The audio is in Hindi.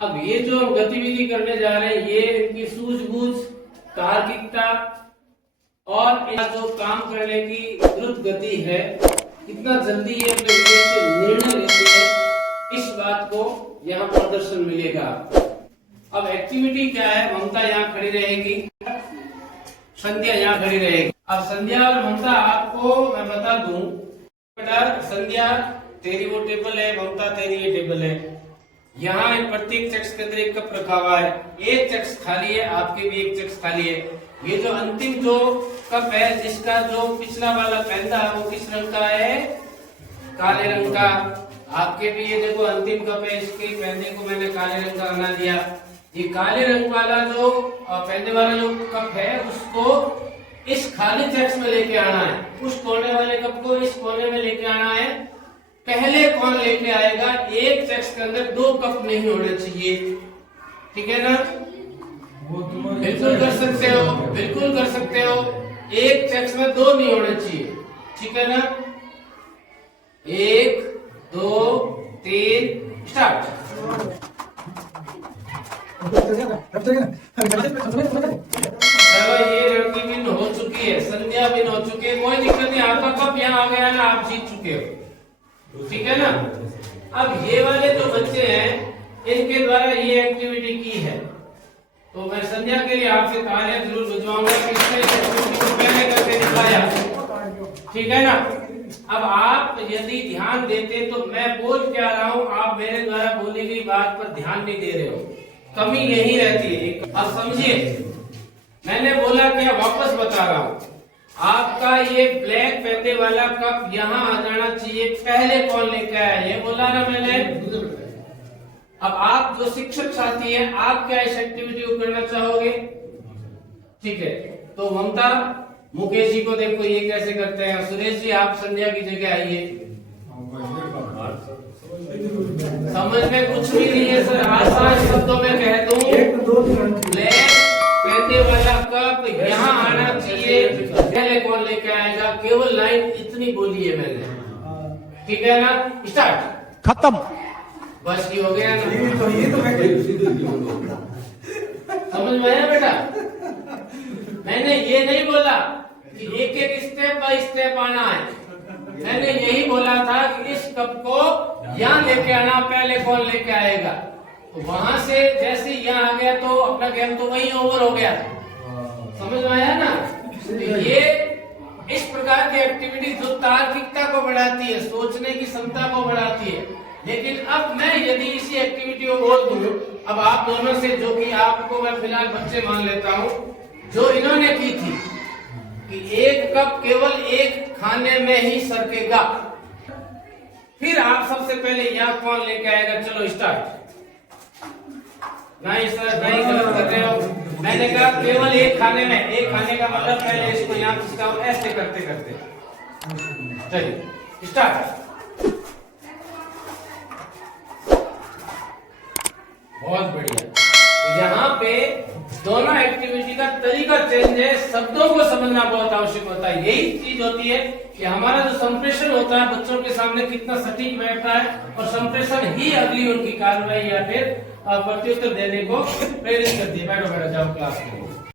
अब ये जो हम गतिविधि करने जा रहे हैं, ये इनकी सूझबूझ, तार्किकता और इनका जो काम करने की द्रुत गति है, कितना जल्दी ये अपने से निर्णय लेते हैं, इस बात को यहाँ प्रदर्शन मिलेगा। अब एक्टिविटी क्या है? ममता यहाँ खड़ी रहेगी, संध्या यहाँ खड़ी रहेगी। अब संध्या और ममता आपको मैं बता दूं, बेटा संध्या तेरी वो टेबल है, ममता तेरी ये टेबल है। यहाँ इन प्रत्येक चक्स के अंदर एक कप रखा हुआ है, एक चक्स खाली है, आपके भी एक चक्स खाली है। ये जो अंतिम जो कप है, जिसका जो पिछला वाला पैंदा है वो किस रंग का है? काले रंग का। आपके भी ये देखो अंतिम कप है, इसके पैंदे को मैंने काले रंग का बना दिया। ये काले रंग वाला जो पैंदे वाला जो कप है, उसको इस खाली चक्स में लेके आना है। उस कोने वाले कप को इस कोने में लेके आना है। पहले कौन लेके आएगा? एक चक्स के अंदर 2 कप नहीं होने चाहिए, ठीक है ना? बिल्कुल कर सकते हो, बिल्कुल कर सकते हो। एक चक्स में 2 नहीं होने चाहिए, ठीक है ना? 1 2 3 स्टार्ट। चलो ये लड़की बिन हो चुकी है, संध्या बिन हो चुकी है, कोई दिक्कत नहीं। आपका कप यहाँ आ गया ना, आप जीत चुके हो, ठीक है ना? अब ये वाले जो बच्चे हैं, इनके द्वारा ये एक्टिविटी की है, तो मैं संध्या के लिए आपसे तालियां जरूर बजवाऊंगा कि इसने एक्टिविटी को पहले करके दिखाया, ठीक है ना? अब आप यदि ध्यान देते तो मैं बोल क्या रहा हूँ, आप मेरे द्वारा बोली गई बात पर ध्यान नहीं दे रहे हो, कमी यही रहती है। अब समझिए, मैंने बोला क्या, वापस बता रहा हूँ। आपका ये ब्लैक पैंदे वाला कप यहाँ आ जाना चाहिए, पहले कौन लेके आया, ये बोला ना मैंने। अब आप जो शिक्षक साथी हैं, आप क्या इस एक्टिविटी को करना चाहोगे? ठीक है, तो ममता मुकेश जी को देखो ये कैसे करते हैं। सुरेश जी आप संध्या की जगह आइए। समझ में कुछ भी नहीं है सर, आसान शब्दों में कह दूं, ब्लैक पैंदे वाला कप यहाँ आना चाहिए, पहले कौन लेके आएगा? केवल लाइन इतनी बोली है मैंने, ठीक है ना? स्टार्ट। खत्म। बस ये हो गया ना? समझ में आया बेटा? मैंने ये नहीं बोला कि एक एक स्टेप बाय स्टेप आना है, मैंने यही बोला था कि इस कप को यहाँ लेके आना, पहले कौन लेके आएगा। तो वहां से जैसे यहाँ आ गया तो अपना गेम तो वही ओवर हो गया। समझ में आया ना? तो ये इस प्रकार की एक्टिविटी जो तार्किकता को बढ़ाती है, सोचने की क्षमता को बढ़ाती है। लेकिन अब मैं यदि इसी एक्टिविटी को बोल दूं, अब आप दोनों से, जो कि आपको मैं फिलहाल बच्चे मान लेता हूं, जो इन्होंने की थी कि एक कप केवल एक खाने में ही सरकेगा, फिर आप सबसे पहले यहाँ कौन लेके आएगा? चलो स्टार्ट। नहीं सर, नहीं, गलत कर रहे हो। मैंने कहा केवल एक खाने में, एक खाने का मतलब पहले इसको यहाँ खिसकाओ, ऐसे करते करते। चलिए स्टार्ट। बहुत बढ़िया। तो यहाँ पे दोनों एक्टिविटी का तरीका चेंज है, शब्दों को समझना बहुत आवश्यक होता है। यही चीज होती है कि हमारा जो संप्रेषण होता है बच्चों के सामने कितना सटीक बैठता है, और संप्रेषण ही अगली उनकी कार्रवाई या फिर प्रत्युत्तर देने को प्रेरित करती है। बैठो बैठो, जाओ क्लास में।